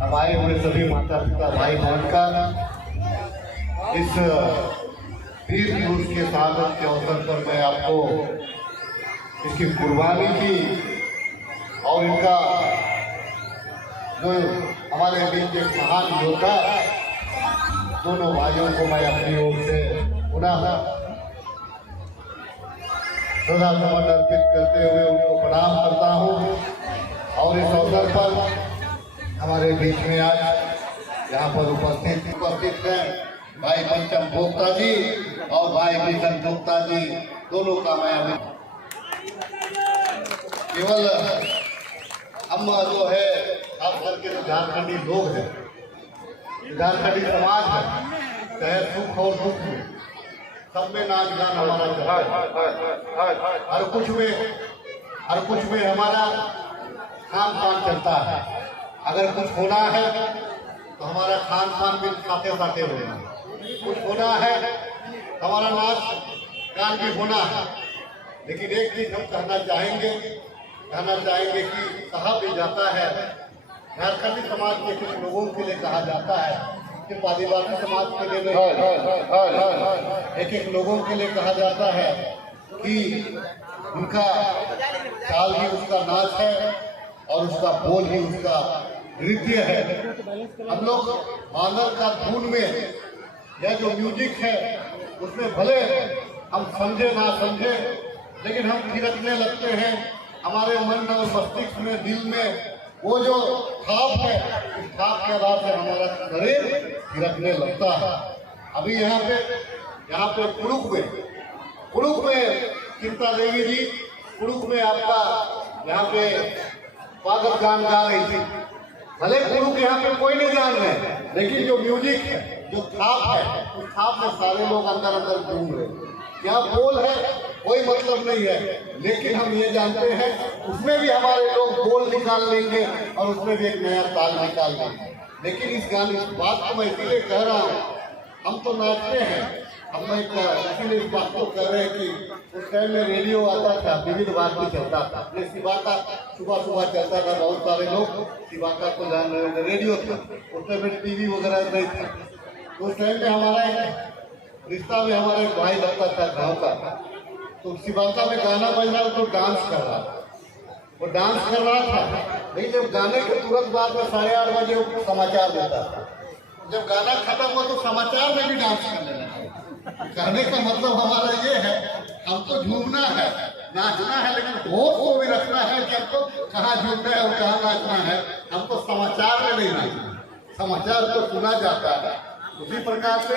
हमारे हुए सभी माता पिता भाई बहन का इस वीर पुरुष के स्वागत के अवसर पर मैं आपको इसकी कुर्बानी की और इनका जो हमारे बीच एक महान योद्धा दोनों भाइयों को मैं अपनी ओर से पुनः श्रद्धा सुमन अर्पित करते हुए उनको प्रणाम करता हूँ। और इस अवसर पर हमारे बीच में आज यहाँ पर उपस्थित हैं भाई पंचम भोक्ता जी और भाई किशन भोक्ता जी, दोनों का मैं केवल हम जो है खास करके जो झारखंडी लोग हैं, झारखंडी समाज है, चाहे सुख और दुख में सब में नाच गान हमारा चलता है। हर कुछ में हमारा खान पान चलता है। अगर कुछ होना है तो हमारा खान पान भी साथे साथे होना है, कुछ होना है हमारा नाच गान भी होना है। लेकिन एक चीज हम कहना चाहेंगे कि कहा भी जाता है, झारखंडी समाज के कुछ लोगों के लिए कहा जाता है कि आदिवासी समाज के लिए एक लोगों के लिए कहा जाता है कि उनका चाल भी उसका नाच है और उसका बोल भी उसका नृत्य है। हम लोग बादल का धुन में यह जो म्यूजिक है उसमें भले हम समझे ना समझे, लेकिन हम थिरकने लगते हैं। हमारे मन और मस्तिष्क में, दिल में वो जो थाप है, उस थाप के आधार से हमारा शरीर थिरकने लगता है। अभी यहाँ पे कुड़ुक में चिंता देवी जी कुड़ुक में आपका यहाँ पे स्वागत गान गा रही थी। भले कुड़ुक यहाँ पे कोई नहीं जान रहे, लेकिन जो म्यूजिक है, जो थाप है, उस थाप में सारे लोग अंदर अंदर घूम रहे। यहाँ बोल है कोई मतलब नहीं है, लेकिन हम ये जानते हैं उसमें भी हमारे लोग बोल निकाल लेंगे और उसमें भी एक नया ताल निकाल लेंगे। लेकिन इस बात को मैं इसलिए कह रहा हूँ, हम तो नाचते हैं, हम इसीलिए इस बात को कह रहे हैं कि उस टाइम में रेडियो आता था, विविध भारती चलता था, सिवाका सुबह चलता था, बहुत सारे लोग सिवाका को जान रहे थे, रेडियो था, उसमें फिर टीवी वगैरह नहीं था। उस टाइम में हमारा एक रिश्ता में हमारा एक भाई लगता था गाँव का, तो सिवाका में गाना बज रहा तो डांस कर रहा था। वो डांस कर रहा था, लेकिन जब गाने के तुरंत बाद में 8:30 बजे वो समाचार देता था। जब गाना खत्म हुआ तो समाचार में भी डांस करने लगा। कहने का मतलब हमारा ये है, हमको झूमना है, नाचना है, लेकिन होश को भी रखना है कि हमको कहाँ झूमना है और कहाँ नाचना है। हमको समाचार में नहीं नाचना, समाचार तो सुना जाता है। उसी प्रकार से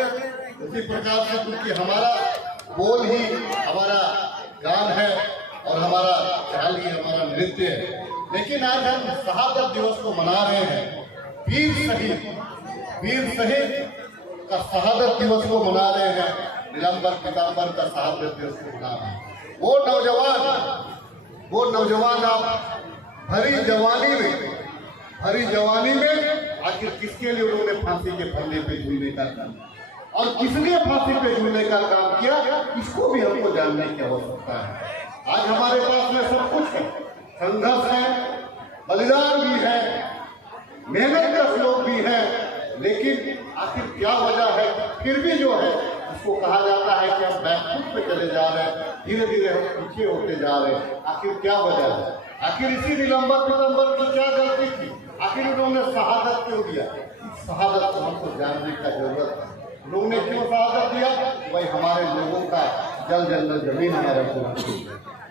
क्योंकि हमारा बोल ही हमारा गान है और हमारा चाल ही हमारा नृत्य है। लेकिन आज हम शहादत दिवस को मना रहे हैं, वीर शहीद का शहादत दिवस को मना रहे हैं, नीलांबर पीतांबर का शहादत दिवस को मना रहे हैं। वो नौजवान आप भरी जवानी में आखिर किसके लिए उन्होंने फांसी के फंदे पे झूलने का काम और किसने फांसी पे झूलने का काम किया, इसको भी हमको जानने की आवश्यकता है। आज हमारे पास में सब कुछ है, संघर्ष है, बलिदान भी है, मेहनत का श्लोक भी है, लेकिन आखिर क्या वजह है? फिर भी जो है उसको कहा जाता है कि हम बैकफुट पे चले जा रहे हैं, धीरे धीरे हम पीछे होते जा रहे हैं। आखिर क्या वजह है? आखिर इसी नीलांबर पीतांबर की क्या गलती थी? आखिर उन्होंने शहादत क्यों दिया? शहादत को हमको जानने का जरूरत है। लोगों ने क्यों शहादत दिया? भाई हमारे लोगों का जल जंगल जमीन हमारे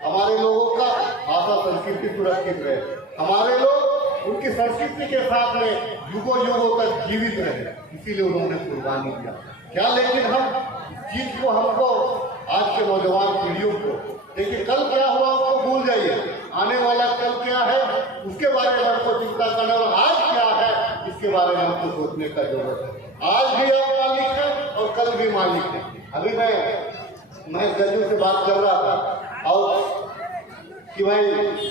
हमारे लोगों का भाषा संस्कृति सुरक्षित रहे, हमारे लोग उनकी संस्कृति के साथ में युगों तक जीवित रहे, इसीलिए उन्होंने कुर्बानी दिया। क्या लेकिन हम चीज को हमको आज के नौजवान पीढ़ियों को देखिए, कल क्या हुआ उसको भूल जाइए, आने वाला कल क्या है उसके बारे में हमको चिंता करना, और आज क्या है इसके बारे में हमको सोचने का जरूरत है। आज भी आप मालिक हैं और कल भी मालिक हैं। अभी मैं गजू से बात कर रहा था और कि भाई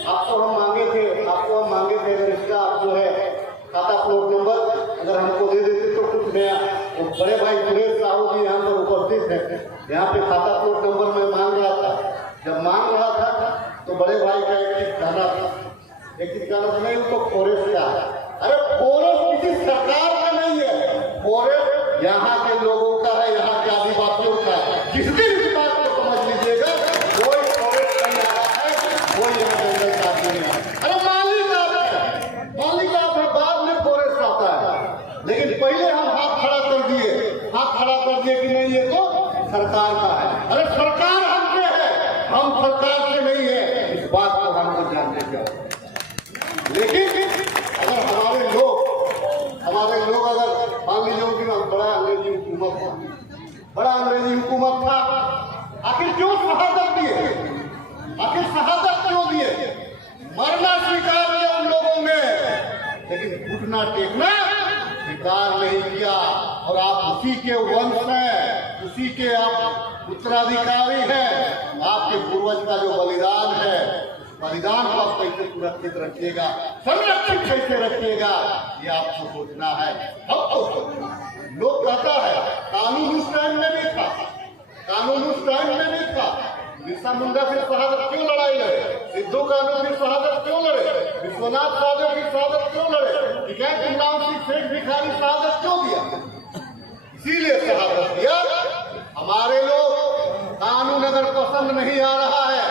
आपको हम मांगे थे अगर इसका जो है खाता प्लॉट नंबर अगर हमको दे देते तो कुछ नया। तो बड़े भाई सुरेश साहू जी यहाँ पर उपस्थित है, यहाँ पे खाता प्लॉट नंबर मैं मांग रहा था। जब मांग रहा था तो बड़े भाई का एक चीज कहना नहीं, तो फॉरेस्ट का है। अरे फॉरेस्ट किसी सरकार का नहीं है, फॉरेस्ट यहाँ के लोगों का है, यहाँ के आदिवासियों का है। जिस दिन इस बात को समझ लीजिएगा, कोई फॉरेस्ट नहीं आ रहा है, कोई यहाँ जंगल काट नहीं आ रहा। अरे मालिक आप है, बाद में फॉरेस्ट आता है, लेकिन पहले हम हाथ खड़ा कर दिए कि नहीं ये तो सरकार का है। अरे सरकार हमसे है, हम सरकार से नहीं है, इस बात को हमको जानने की आवश्यकता है। लेकिन अगर हमारे लोग अगर मान लीजिए कि बड़ा अंग्रेजी हुकूमत था, आखिर क्यों शहादत दिए? मरना स्वीकार किया उन लोगों ने, लेकिन घुटना टेकना स्वीकार नहीं किया। और आप उसी के वंश हैं, उसी के आप उत्तराधिकारी हैं। आपके पूर्वज का जो बलिदान है, बलिदान को आप कैसे सुरक्षित रखिएगा, संरक्षित कैसे रखिएगा, ये आपको सोचना है, सबको सोचना है। लोग कहता है कानून उस टाइम में नहीं था, बिरसा मुंडा की शहादत क्यों लड़ाई लड़े, सिद्धू कानून की शहादत क्यों लड़े, विश्वनाथ साधु की शहादत क्यों लड़े, इमरान सिंह शेख भिखारी शहादत क्यों दिया? इसीलिए शहादत दिया। हमारे लोग कानून अगर पसंद नहीं आ रहा है,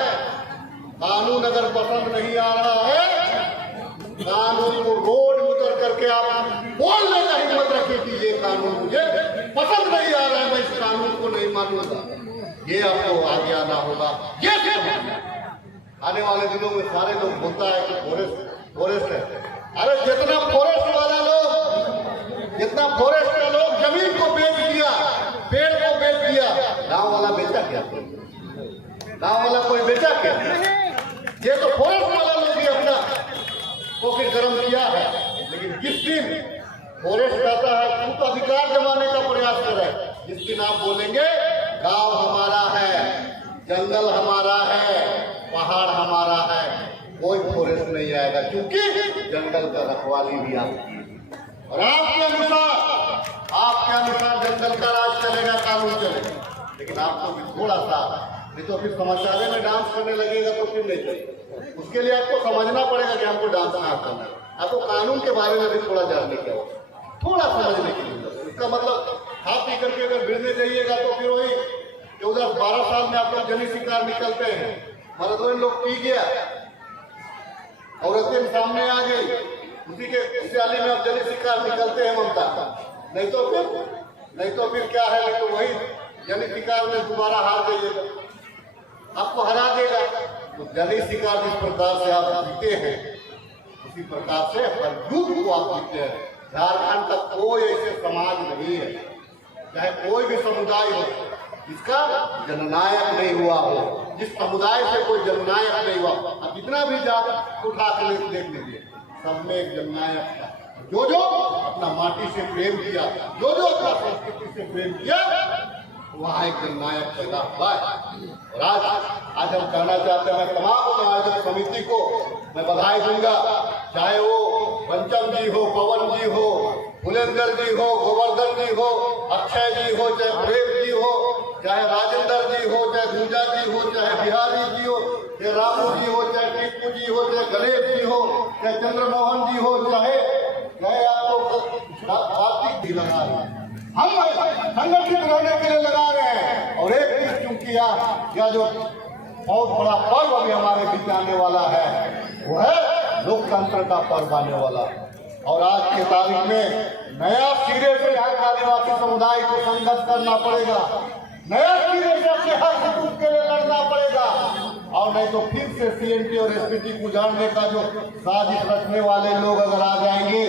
कानून को रोड में उतर करके आप बोलने का हिम्मत रखिए कि ये कानून मुझे पसंद नहीं आ रहा है, मैं इस कानून को नहीं मानूंगा, ये आपको आगे आना होगा। ये आने वाले दिनों में सारे लोग बोलता है कि फॉरेस्ट है। अरे जितना फॉरेस्ट का लोग जमीन को बेच दिया, पेड़ को बेच दिया, गांव वाला बेचा क्या? गांव वाला कोई बेचा क्या? ये तो फॉरेस्ट वाला लोग ही अपना पॉकेट गर्म किया है। लेकिन जिस दिन फॉरेस्ट कहता है खुद अधिकार जमाने का प्रयास कर रहा है, जिस दिन आप बोलेंगे गांव हमारा है, जंगल हमारा है, पहाड़ हमारा है, कोई फॉरेस्ट नहीं आएगा, क्योंकि जंगल का रखवाली भी आपकी और आपके अनुसार जंगल का राज चलेगा, कानून चलेगा। लेकिन आपको भी थोड़ा सा, नहीं तो फिर समाचार में डांस करने लगेगा तो फिर नहीं चलेगा। उसके लिए आपको समझना पड़ेगा कि आपको डांस ना करना है, आपको कानून के बारे में भी थोड़ा जानने की आवश्यकता, थोड़ा समझने की जरूरत है। इसका मतलब खा पी करके अगर भिड़ने जाइएगा तो फिर वही 14-12 साल में आप लोग जनी शिकार निकलते हैं। मतलब लोग पी गया, औरतें सामने आ गई, उसी के खुशहाली में आप जनी शिकार निकलते हैं ममता। नहीं तो फिर क्या है, नहीं तो वही जनी शिकार में दोबारा हार जाइएगा, आपको हरा देगा। तो जनी शिकार जिस प्रकार से आप जीते हैं, उसी प्रकार से हर युद्ध को आप जीते हैं। झारखंड का कोई ऐसे समाज नहीं है, चाहे कोई भी समुदाय हो, जिसका जननायक नहीं हुआ हो, जिस समुदाय से कोई जननायक नहीं हुआ। अब जितना भी जात उठा के देख लीजिए, सब में एक जननायक था। जो अपना माटी से प्रेम किया, जो अपना संस्कृति से प्रेम किया, वहाँ एक जननायक पैदा हुआ है। और आज हम कहना चाहते हैं, तमाम आयोजक समिति को मैं बधाई दूंगा, चाहे वो पंचम जी हो, पवन जी हो, फुलेंद्र जी हो, गोवर्धन जी हो, अक्षय जी हो, चाहे प्रेम जी हो, चाहे राजेंद्र जी हो, चाहे दूजा जी हो, चाहे बिहारी जी हो, चाहे रामू जी हो, चाहे टीपू जी हो, चाहे गणेश जी हो, चाहे चंद्रमोहन जी हो, चाहे आपको कार्तिक जी लगा रहे हैं, हम संगठित रहने के लिए लगा रहे हैं। और एक चीज क्योंकि यह जो बहुत बड़ा पर्व अभी हमारे बीच आने वाला है, वो है लोकतंत्र का पर्व आने वाला। और आज के तारीख में नया सिरे से यहाँ आदिवासी समुदाय को संघर्ष करना पड़ेगा, नया सिरे से अपने हक हुकूक के लिए लड़ना पड़ेगा। और नहीं तो फिर से सीएनटी और एसपीटी को उजाड़ने का जो साजिश रखने वाले लोग अगर आ जाएंगे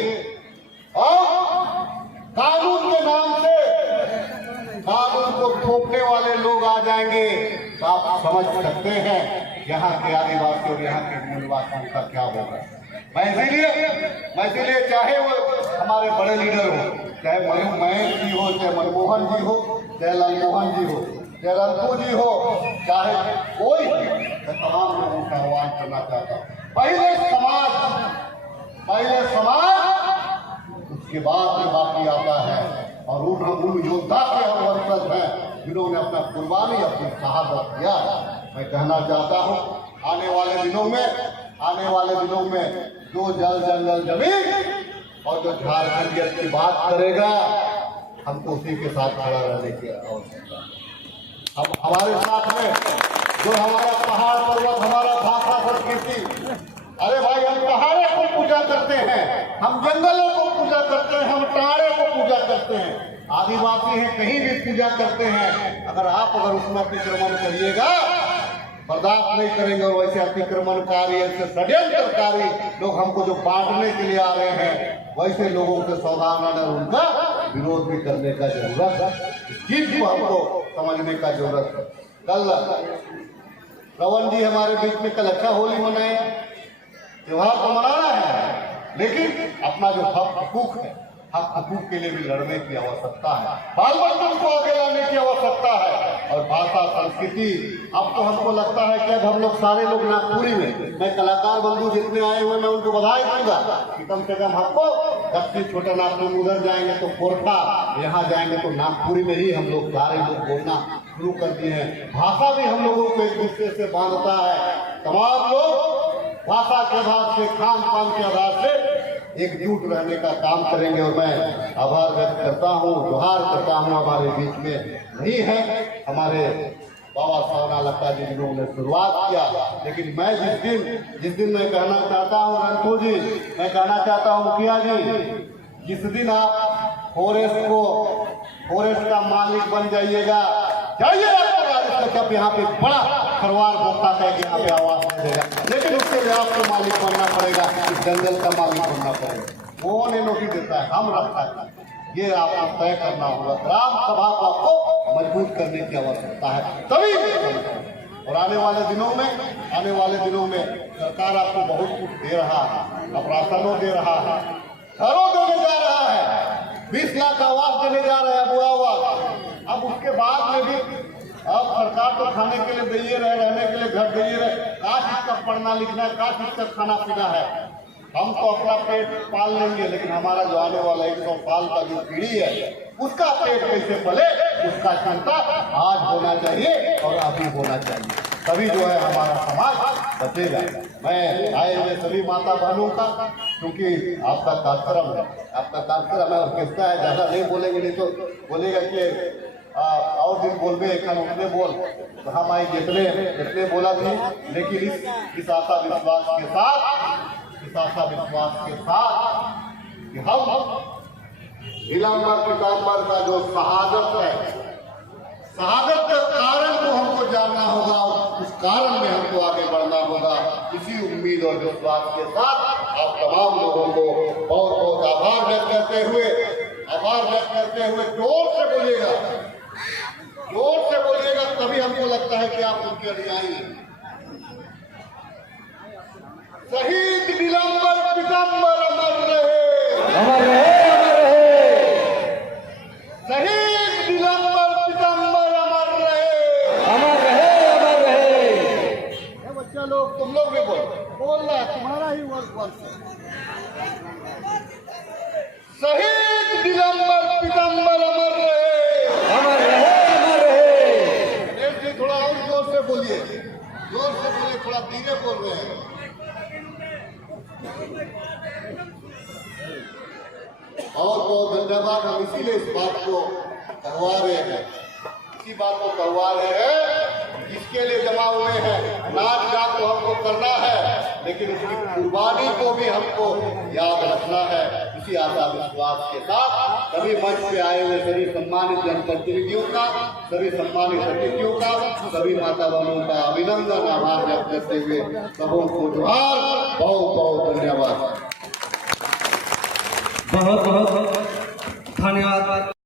और कानून के नाम से कानून को थोपने वाले लोग आ जाएंगे, तो आप समझ सकते हैं यहाँ के आदिवासी और यहाँ के मूलवासियों का क्या होगा। मैं इसीलिए चाहे वो हमारे बड़े लीडर हो, चाहे महेश जी हो, चाहे मनमोहन जी हो, चाहे लालमोहन जी हो, चाहे रंतू जी हो, चाहे कोई भी, मैं तमाम लोगों का आह्वान करना चाहता हूँ, पहले समाज उसके बाद में बाकी आता है। और उन योद्धा के हम वंशज हैं जिन्होंने अपना कुर्बानी, अपनी शहादत किया। मैं कहना चाहता हूँ आने वाले दिनों में जो जल जंगल जमीन और जो झारखंडियत की बात करेगा, हमको उसी के साथ खड़ा रहने की आवश्यकता है। अब हमारे साथ में जो हमारा पहाड़ पर्वत, हमारा भाषा संस्कृति, अरे भाई हम पहाड़े को पूजा करते हैं, हम जंगलों को पूजा करते हैं, हम टाड़े को पूजा करते हैं, आदिवासी हैं कहीं भी पूजा करते हैं। अगर उसमें अतिक्रमण करिएगा, बर्दाश्त नहीं करेंगे। और वैसे अतिक्रमणकारी, ऐसे षड्यंत्रकारी लोग हमको जो बांटने के लिए आ रहे हैं, वैसे लोगों से सावधान रहना, उनका विरोध भी करने का जरूरत है। इस चीज को हमको समझने का जरूरत है। कल रवन जी हमारे बीच में कल अच्छा होली मनाए, त्योहार तो मनाना है, लेकिन अपना जो हक हुकूक के लिए भी लड़ने की आवश्यकता है, बाल बच्चों को आगे लाने की आवश्यकता है। और भाषा संस्कृति, अब तो हमको लगता है कि अब हम लोग सारे लोग नागपुरी में, मैं कलाकार बंधु जितने आए हुए मैं उनको बधाई दूंगा कि कम से कम हमको 10 छोटा नागपुर, उधर जाएंगे तो कोरठा, यहाँ जाएंगे तो नागपुरी में ही हम लोग सारे लोग बोलना शुरू कर दिए हैं। भाषा भी हम लोगों को एक दूसरे से बांधता है। तमाम लोग भाषा के आधार से, खान पान के आधार से एकजुट रहने का काम करेंगे। और मैं आभार व्यक्त करता हूँ, जोहार करता हूँ। हमारे बीच में नहीं है हमारे बाबा सावना लक्का जी जिन्होंने शुरुआत किया, लेकिन मैं जिस दिन मैं कहना चाहता हूँ रंतू जी, मैं कहना चाहता हूँ मुखिया जी, जिस दिन आप फॉरेस्ट का मालिक बन जाइएगा, जब यहाँ पे बड़ा खरवार भोगता है कि यहाँ पे आवाज नहीं देगा, लेकिन उसके लिए आपको मालिक बनना पड़ेगा, इस जंगल का मालिक बनना पड़ेगा। वो नोटिस देता है, हम रखता है, ये आपको तय करना होगा। ग्राम सभा को आपको मजबूत करने की आवश्यकता है तभी। और आने वाले दिनों में सरकार आपको बहुत कुछ दे रहा है, आश्वासनों दे रहा है, घरों देने जा रहा है, 20 लाख आवास देने जा रहे हैं, बुआ आवास। अब उसके बाद में भी अब सरकार तो खाने के लिए दे रहे, रहने के लिए घर दे रहे, का चीज का पढ़ना लिखना है, का चीज का खाना पीना है। हम तो अपना पेट पाल लेंगे, लेकिन हमारा जो आने वाला 100 साल का जो पीढ़ी है उसका पेट कैसे पले, उसका चिंता आज होना चाहिए और अभी होना चाहिए, तभी जो है हमारा समाज बचेगा। मैं आए हुए सभी माता बहनों का, क्योंकि आपका कार्यक्रम है, ऑर्केस्ट्रा है, ज्यादा नहीं बोलेंगे, नहीं तो बोलेगा कि और दिन बोलबे एखन उतने बोल, तो हम आई जितने बोला थी। लेकिन इस आशा विश्वास के साथ कि हम नीलांबर पीतांबर का जो शहादत है, शहादत के कारण को हमको जानना होगा और उस कारण में हमको आगे बढ़ना होगा। इसी उम्मीद और विश्वास के साथ आप तमाम लोगों को बहुत बहुत आभार व्यक्त करते हुए जोर से बोलिएगा, तभी हमको लगता है कि आप उनके अनुयायी हैं। शहीद नीलांबर पीतांबर अमर रहे, अमर रहे, अमर रहे। शहीद नीलांबर पीतांबर अमर रहे, अमर रहे, अमर रहे। बच्चा लोग, तुम लोग भी बोल रहा है, तुम्हारा ही वर्ष। शहीद नीलांबर पीतांबर अमर रहे, अमर रहे, अमर रहे। थोड़ा और जोर से बोलिए, थोड़ा धीरे बोल रहे हैं। बहुत बहुत धन्यवाद। हम इसीलिए इस बात को कहवा रहे हैं, इसके लिए जमा हुए हैं। नाच गान तो हमको करना है, लेकिन उसकी कुर्बानी को भी हमको याद रखना है। इसी आशा विश्वास के साथ सभी मंच पे आए हुए सभी सम्मानित जनप्रतिनिधियों का, सभी सम्मानित अतिथियों का, सभी माता बहनों का अभिनंदन, आभार व्यक्त करते हुए सबों को जोहार, बहुत बहुत धन्यवाद। बहुत बहुत धन्यवाद।